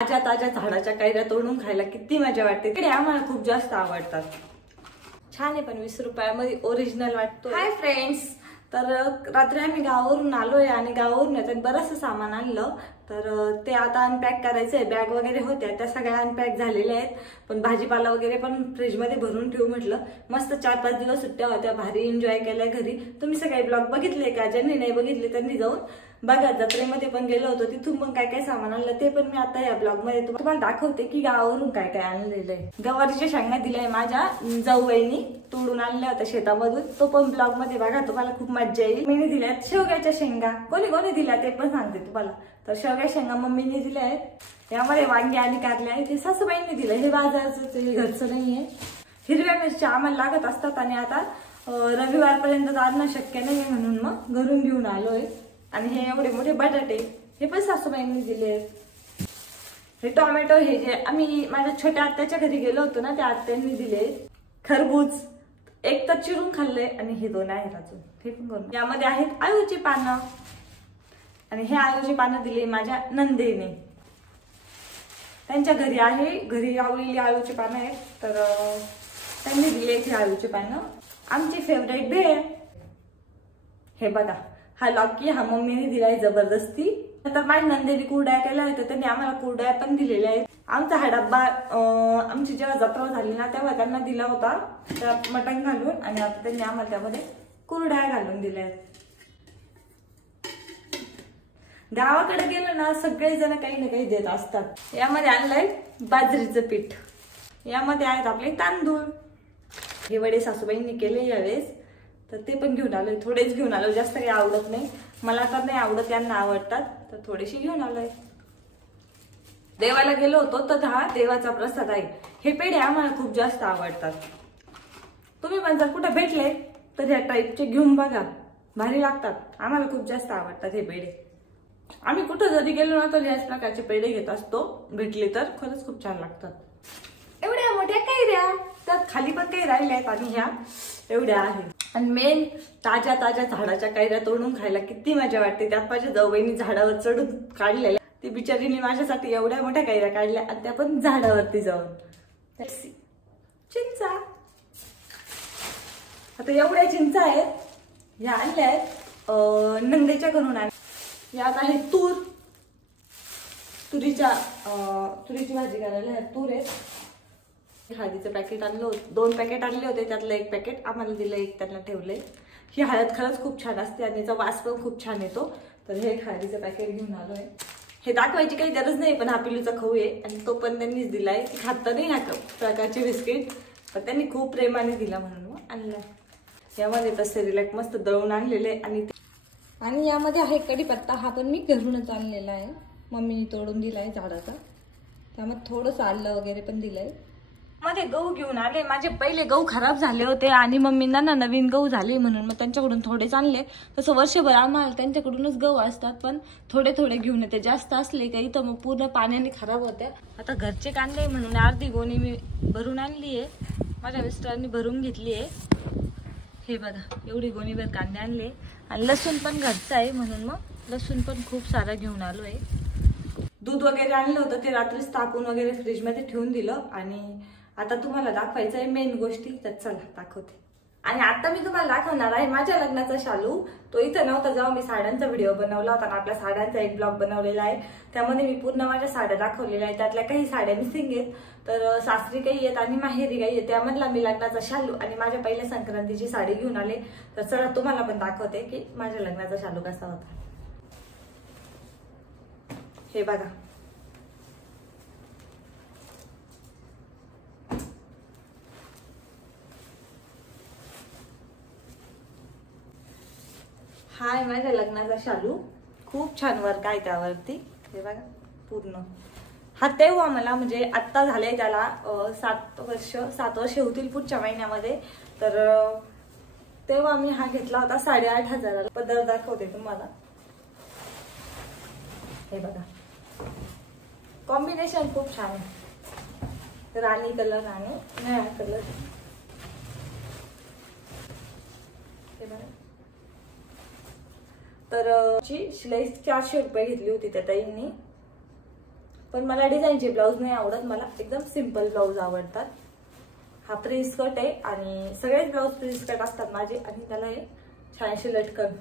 ताज्या ताज्या झाडाच्या कैऱ्या तोडून खायला किती मजा वाटते. इकडे आम्हाला खूप जास्त आवडतात. छान आहे पण 20 रुपयामध्ये ओरिजिनल वाटतो. हाय फ्रेंड्स, तर रात्री आम्ही गावावरून आलोय आणि गावावरून येतात बरंचसं सामान आणलं. तर ते आता अनपॅक करायचंय. बॅग वगैरे होत्या त्या सगळ्या अनपॅक झालेल्या आहेत, पण भाजीपाला वगैरे पण फ्रीजमध्ये भरून ठेवू म्हटलं. मस्त 4-5 दिवस सुट्ट्या होत्या, भारी एन्जॉय केल्या घरी. तुम्ही सगळे ब्लॉग बघितले का? ज्यांनी नाही बघितले त्यांनी जाऊन बघा. जत्रेमध्ये पण गेलो होतो, तिथून पण काय काय सामान आणलं ते पण मी आता या ब्लॉग मध्ये तुम्हाला दाखवते की गावावरून काय काय आणलेलं आहे. गवारीच्या शेंगा दिल्या आहे माझ्या जाऊबाईंनी, तोडून आणल्या होत्या शेतामधून. तो पण ब्लॉग मध्ये बघा, तुम्हाला खूप मजा येईल. मी दिल्यात शेवग्याच्या शेंगा. कोणी कोणी दिल्या ते पण सांगते तुम्हाला. तर शेवग्या शेंगा मम्मीने दिल्या आहेत. यामध्ये वांगी आणि कारले आहे, ते सासूबाईंनी दिलं. हे बाजारच, हे घरचं नाहीये. हिरव्या मिरच्या आम्हाला लागत असतात आणि आता रविवारपर्यंत आणणं शक्य नाही म्हणून मग घरून घेऊन आलोय. आणि हे एवढे मोठे बटाटे हे पण सासूबाईंनी दिले. हे टोमॅटो हे जे आम्ही माझ्या छोट्या आत्याच्या घरी गेलो होतो ना, त्या आत्यांनी दिले. खरबूज एक तर चिरून खाल्ले आणि हे 2 आहेत अजून, हे पण करून. यामध्ये आहेत आळूची पानं आणि हे आळूची पानं दिली माझ्या नंदेने. त्यांच्या घरी आहे, घरी लावलेली आळूची पानं आहेत, तर त्यांनी दिली ही आळूची पानं. आमची फेवरेट भेळ हे बघा, हा लॉकी हा मम्मीने दिलाय जबरदस्ती. तर माझ्या नंदेने कुरड्या केल्या आहेत, त्यांनी आम्हाला कुरड्या पण दिलेल्या आहेत. आमचा हा डब्बा आमची जेव्हा जत्रा झाली ना तेव्हा त्यांना दिला होता, त्यात मटण घालून, आणि आता त्यांनी आम्हाला त्यामध्ये कुरड्या घालून दिल्या आहेत. गावाकडे गेलो ना सगळेजण काही ना काही देत असतात. यामध्ये आणलंय बाजरीचं पीठ, यामध्ये आहेत आपले तांदूळ. हे वडे सासूबाईंनी केले यावेळेस, तर ते पण घेऊन आलोय. थोडेच घेऊन आलो, जास्त काही आवडत नाही मला, तर नाही आवडत, त्यांना आवडतात, तर थोडेसे घेऊन आलोय. देवाला गेलो होतो तर हा देवाचा प्रसाद आहे. हे पेढे आम्हाला खूप जास्त आवडतात. तुम्ही पण जर कुठे भेटले तर ह्या टाईपचे घेऊन बघा, भारी लागतात. आम्हाला खूप जास्त आवडतात हे पेढे. आम्ही कुठं जरी गेलो ना तर याच प्रकारचे पेढे घेत असतो, भेटले तर. खरंच खूप छान लागतात. एवढ्या मोठ्या कैऱ्या, त्यात खाली पण काही राहिल्या आहेत आणि ह्या एवढ्या आहेत. आणि मेन ताज्या ताज्या झाडाच्या कैऱ्या तोडून खायला किती मजा वाटते. त्यात माझ्या जाऊबाईंनी झाडावर चढून काढलेल्या, ती बिचारीने माझ्यासाठी एवढ्या मोठ्या कैऱ्या काढल्या आणि त्या पण झाडावरती जाऊन. चिंचा, आता एवढ्या चिंचा आहेत, ह्या आणल्या आहेत नंदेच्या घरून. यात आहे तुरीची भाजी करायला तूर आहे. हळदीचं पॅकेट आणलं होतं, 2 पॅकेट आणले होते, त्यातलं 1 पॅकेट आम्हाला दिलं, 1 त्यांना ठेवलंय. ही हळद खरंच खूप छान असते आणि त्याचा वास पण खूप छान येतो. तर हे हळदीचं पॅकेट घेऊन आलोय. हे दाखवायची काही गरज नाही, पण हा पिलूचा खाऊ आहे आणि तो पण त्यांनीच दिलाय. ती खात नाही ह्या प्रकारचे बिस्किट, पण त्यांनी खूप प्रेमाने दिला म्हणून मग आणलाय. यामध्ये तसे रिलॅक्स मस्त दळून आणलेले. आणि यामध्ये आहे कढीपत्ता, हा पण मी घरूनच आणलेला आहे, मम्मीने तोडून दिलाय झाडाचा. त्यामध्ये थोडंसं आलं वगैरे पण दिलंय. मध्ये गहू घेऊन आले. माझे पहिले गहू खराब झाले होते आणि मम्मींना ना नवीन गहू झाले म्हणून मग त्यांच्याकडून थोडेच आणले. तसं वर्षभर आम्हाला त्यांच्याकडूनच गहू असतात, पण थोडे थोडे घेऊन येते. जास्त असले काही तर मग पूर्ण पाण्याने खराब होत्या. आता घरचे कांदे म्हणून अर्धी गोणी मी भरून आणली आहे, माझ्या मिस्टरांनी भरून घेतली आहे. हे बघा, एवढी गोणीभर कांदे आणले. आणि लसूण पण घरचं आहे म्हणून मग लसूण पण खूप सारा घेऊन आलो आहे. दूध वगैरे आणलं होतं, ते रात्रीच तापून वगैरे फ्रीजमध्ये ठेवून दिलं. आणि आता तुम्हाला दाखवायचं आहे मेन गोष्टी, तर चला दाखवते. आणि आता मी तुम्हाला दाखवणार आहे माझ्या लग्नाचा शालू. तो इथं नव्हता जेव्हा मी साड्यांचा व्हिडिओ बनवला होता ना, आपल्या साड्यांचा एक ब्लॉग बनवलेला आहे, त्यामध्ये मी पूर्ण माझ्या साड्या दाखवलेल्या आहेत. त्यातल्या काही साड्या मिसिंग आहेत, तर सासरी काही आहेत आणि माहेरी काही आहेत. त्यामधला मी लग्नाचा शालू आणि माझ्या पहिल्या संक्रांतीची साडी घेऊन आले. तर चला तुम्हाला पण दाखवते की माझ्या लग्नाचा शालू कसा होता. हे बघा, हा आहे माझ्या लग्नाचा शालू. खूप छान वर्क आहे त्यावरती. हे बघा पूर्ण. हा तेव्हा मला म्हणजे आत्ता झाले त्याला 7 वर्ष होतील पुढच्या महिन्यामध्ये. तर तेव्हा मी हा घेतला होता 8,500. पदर दाखवते तुम्हाला. हे बघा, कॉम्बिनेशन खूप छान आहे, राणी कलर आणि निळा कलर. हे बघा, तर शिलाई 400 रुपये घेतली होती त्या ताईंनी. पण मला डिझाईनचे ब्लाऊज नाही आवडत, मला एकदम सिंपल ब्लाऊज आवडतात. हा प्रिन्स कट आहे आणि सगळेच ब्लाऊज प्रिन्स कट असतात माझे. आणि त्याला हे छानशी लटकन,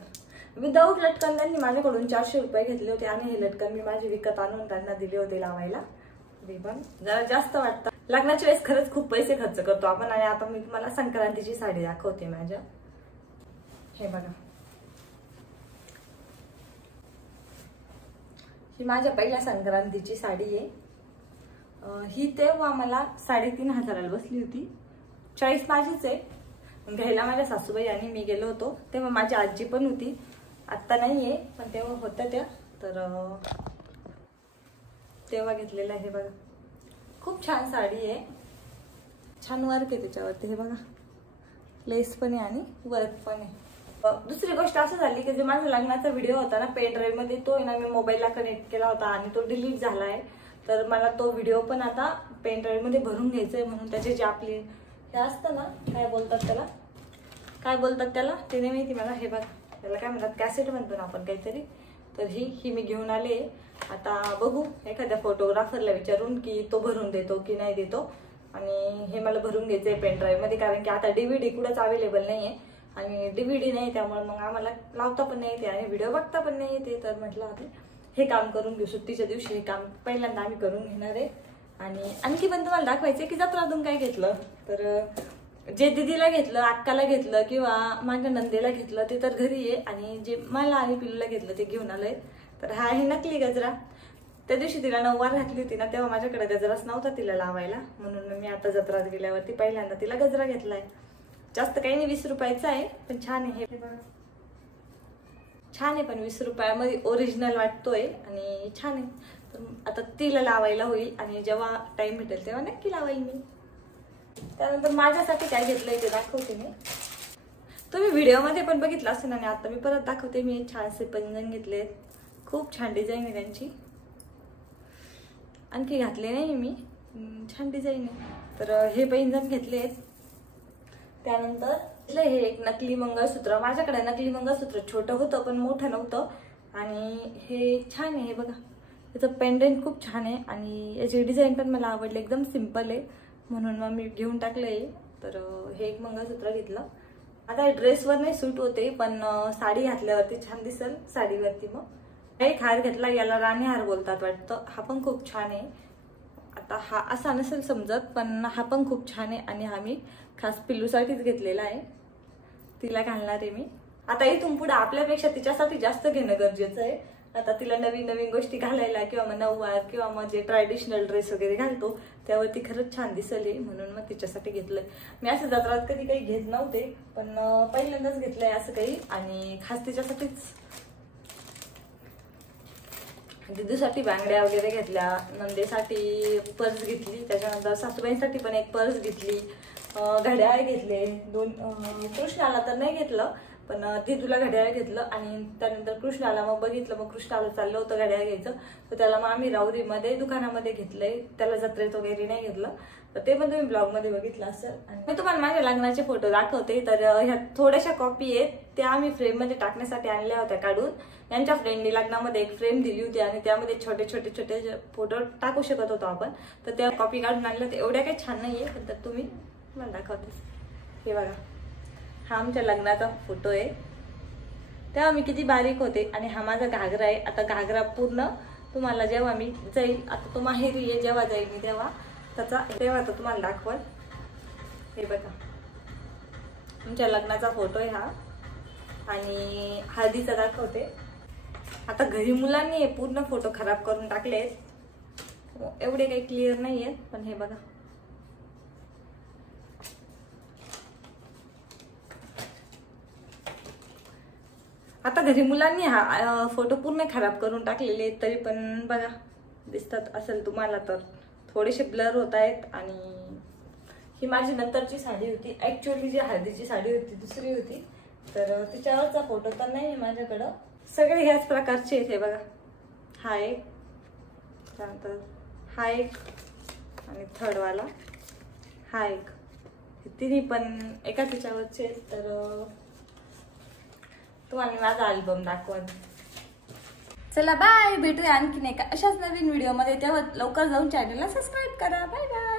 विदाऊट लटकन त्यांनी माझ्याकडून 400 रुपये घेतले होते. आणि हे लटकन मी माझे विकत आणून त्यांना दिले होते लावायला. रिबन जरा जास्त वाटतं. लग्नाच्या वेळेस खरंच खूप पैसे खर्च करतो आपण. आणि आता मी तुम्हाला संक्रांतीची साडी दाखवते माझ्या. हे बघा, ही माझ्या पहिल्या संक्रांतीची साडी आहे. ही तेव्हा मला 3,500ला बसली होती. चॉईस माझीच आहे. घ्यायला माझ्या सासूबाई आणि मी गेलो होतो. तेव्हा माझी आजी पण होती, आत्ता नाहीये पण तेव्हा होत्या त्या. तर तेव्हा घेतलेलं आहे. बघा, खूप छान साडी आहे. छान वर्क आहे त्याच्यावरती. हे बघा, लेस पण आहे आणि वर्क पण आहे. दुसरी गोष्ट असं झाली की जो माझा लग्नाचा व्हिडिओ होता ना पेन ड्राईव्ह मध्ये, तो ना मी मोबाईलला कनेक्ट केला होता आणि तो डिलीट झालाय. तर मला तो व्हिडिओ पण आता पेन ड्राईव्ह मध्ये भरून घ्यायचंय. म्हणून त्याचे जे आपले हे असतं ना, काय बोलतात त्याला ते नाही माहिती मला. हे बघा, त्याला काय म्हणतात, कॅसेट म्हणतो ना आपण काहीतरी. तर ही मी घेऊन आले. आता बघू एखाद्या फोटोग्राफरला विचारून की तो भरून देतो की नाही देतो. आणि हे मला भरून घ्यायचंय पेन ड्राईव्ह मध्ये, कारण की आता DVD कुठंच अवेलेबल नाहीये. आणि DVD नाही, त्यामुळे मग आम्हाला लावता पण नाही येते आणि व्हिडिओ बघता पण नाही येते. तर म्हटलं आता हे काम करून घेऊ. सुट्टीच्या दिवशी हे काम पहिल्यांदा आम्ही करून घेणार आहे. आणि आणखी पण तुम्हाला दाखवायचं की जत्रातून काय घेतलं. तर जे दीदीला घेतलं, अक्काला घेतलं किंवा माझ्या नंदेला घेतलं ते तर घरी आहे. आणि जे मला आणि पिल्लूला घेतलं ते घेऊन आलंय. तर हा आहे नकली गजरा. त्या दिवशी तिला नऊवार घातली होती ना, तेव्हा माझ्याकडे गजराच नव्हता तिला लावायला. म्हणून मी आता जत्रात गेल्यावरती पहिल्यांदा तिला गजरा घेतलाय. जास्त काही नाही, 20 रुपयाचा आहे पण छान आहे. हे बघा, छान आहे पण 20 रुपयामध्ये ओरिजिनल वाटतोय आणि छान आहे. तर आता तिला लावायला होईल आणि जेव्हा टाइम भेटेल तेव्हा नक्की लावायला मी. त्यानंतर माझ्यासाठी काय घेतलंय ते दाखवते मी. तुम्ही व्हिडिओमध्ये पण बघितलं असेल आणि आता मी परत दाखवते. मी छानसे पैंजण घेतले, खूप छान डिझाईन आहे त्यांची. आणखी घातले नाही मी, छान डिझाईन आहे. तर हे पैंजण घेतलेत. त्यानंतर हे एक नकली मंगळसूत्र. माझ्याकडे नकली मंगळसूत्र छोटं होतं पण मोठं नव्हतं. आणि हे छान आहे. हे बघा, याचं पेंडेंट खूप छान आहे आणि याची डिझाईन पण मला आवडली, एकदम सिंपल आहे म्हणून मग मी घेऊन टाकलंय. तर हे एक मंगळसूत्र घेतलं. आता ड्रेसवर नाही सूट होते पण साडी घातल्यावरती छान दिसेल साडीवरती. मग एक हार घेतला, याला राणी हार बोलतात वाटतं. हा पण खूप छान आहे. आता हा असा नसेल समजत पण हा पण खूप छान आहे. आणि हा मी खास पिल्लूसाठीच घेतलेला आहे, तिला घालणार आहे मी. आता इथून पुढे आपल्यापेक्षा तिच्यासाठी जास्त घेणं गरजेचं आहे. आता तिला नवीन नवीन गोष्टी घालायला किंवा मग नऊवार किंवा मग जे ट्रॅडिशनल ड्रेस वगैरे घालतो त्यावरती खरंच छान दिसले म्हणून मग तिच्यासाठी घेतलंय. मी असं जत्रात कधी काही घेत नव्हते पण पहिल्यांदाच घेतलंय असं काही. आणि खास तिच्यासाठीच. दिदूसाठी बांगड्या वगैरे घेतल्या, नंदेसाठी पर्स घेतली, त्याच्यानंतर सासूबाईंसाठी पण एक पर्स घेतली, घड्याळ घेतले 2. कृष्णाला तर नाही घेतलं पण दिदूला घड्याळ घेतलं. आणि त्यानंतर कृष्णाला मग बघितलं, मग कृष्णाला चाललं होतं घड्याळ घ्यायचं तर त्याला मग आम्ही राऊरीमध्ये दुकानामध्ये घेतलंय. त्याला जत्रेत वगैरे नाही घेतलं. तर ते पण तुम्ही ब्लॉगमध्ये बघितलं असेल. आणि मी तुम्हाला माझ्या लग्नाचे फोटो दाखवते. तर ह्या थोड्याशा कॉपी आहेत, त्या आम्ही फ्रेममध्ये टाकण्यासाठी आणल्या होत्या काढून. यांच्या फ्रेंडनी लग्नामध्ये एक फ्रेम दिली होती आणि त्यामध्ये छोटे छोटे छोटे फोटो टाकू शकत होतो आपण. तर त्या कॉपी काढून आणल्या. तर एवढ्या काही छान नाहीये पण तर तुम्ही मला दाखवते. हे बघा, हा आमच्या लग्नाचा फोटो आहे. तेव्हा मी किती बारीक होते. आणि हा माझा घागरा आहे. आता घागरा पूर्ण तुम्हाला जेव्हा मी जाईल, आता तो माहेरी आहे, जेव्हा जाईल मी तेव्हा तेव्हा तर तुम्हाला दाखवल. हे बघा, आमच्या लग्नाचा फोटो आहे हा. आणि हळदीचा दाखवते. आता घरी मुलांनी हे पूर्ण फोटो खराब करून टाकले, एवढे काही क्लिअर नाही आहेत पण हे बघा. आता घरी मुलांनी हा फोटो पूर्ण खराब करून टाकलेले तरी पण बघा दिसतात असेल तुम्हाला. तर थोडेसे ब्लर होत आहेत. आणि ही माझी नंतरची साडी होती. ऍक्च्युअली जी हळदीची साडी होती दुसरी होती. तर तिच्यावरचा फोटो तर नाही माझ्याकडं. सगळे ह्याच प्रकारचे आहेत. हे बघा, हा एक, त्यानंतर हा एक आणि थर्ड वाला हा एक. तिन्ही पण एका तिच्यावरचे. तर तुम्हाला माझा अल्बम दाखवा. चला बाय, भेटूया आणखीन एका अशाच नवीन व्हिडिओ मध्ये. तेव्हा लवकर जाऊन चॅनलला सबस्क्राईब करा. Bye bye.